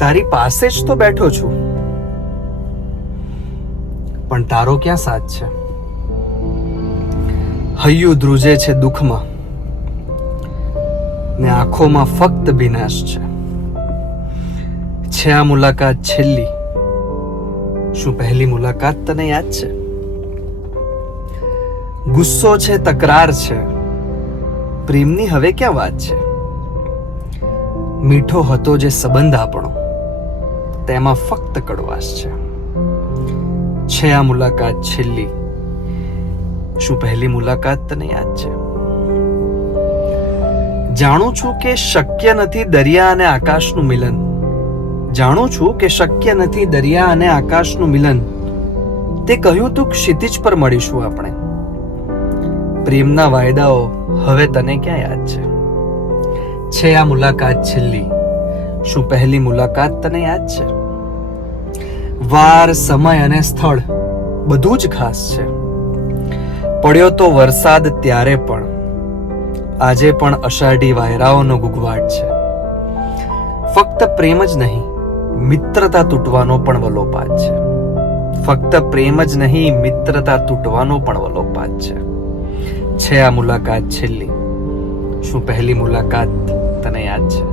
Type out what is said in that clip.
તારી પાસે જ તો બેઠો છું, પણ તારો ક્યાં સાથ છે? હૈયું ધ્રુજે છે દુઃખમાં ને આંખોમાં ફક્ત વિનાશ છે આ મુલાકાત છેલ્લી? શું પહેલી મુલાકાત તને યાદ છે? ગુસ્સો છે, તકરાર છે, પ્રેમની હવે ક્યાં વાત છે? મીઠો હતો જે સંબંધ આપણો, તેમાં ફક્ત કડવાશ છે આ મુલાકાત છેલ્લી? શું પહેલી મુલાકાત તને યાદ છે? જાણું છું કે શક્ય નથી દરિયા અને આકાશનું મિલન, જાણું છું કે શક્ય નથી દરિયા અને આકાશનું મિલન. તે કહ્યું તું ક્ષિતિજ પર મળીશું આપણે. પ્રેમના વાયદાઓ હવે તને ક્યાં યાદ છે આ મુલાકાત છેલ્લી? શું પહેલી મુલાકાત તને યાદ છે? વાર, સમય અને સ્થળ બધું જ ખાસ છે. પડ્યો તો વરસાદ ત્યારે પણ, આજે પણ અષાઢી વાયરાઓનો ગુગવાટ છે. ફક્ત પ્રેમ જ નહીં, મિત્રતા તૂટવાનો પણ વલોપાત છે. ફક્ત પ્રેમ જ નહીં, મિત્રતા તૂટવાનો પણ વલોપાત છે આ મુલાકાત છેલ્લી? શું પહેલી મુલાકાત તને યાદ છે?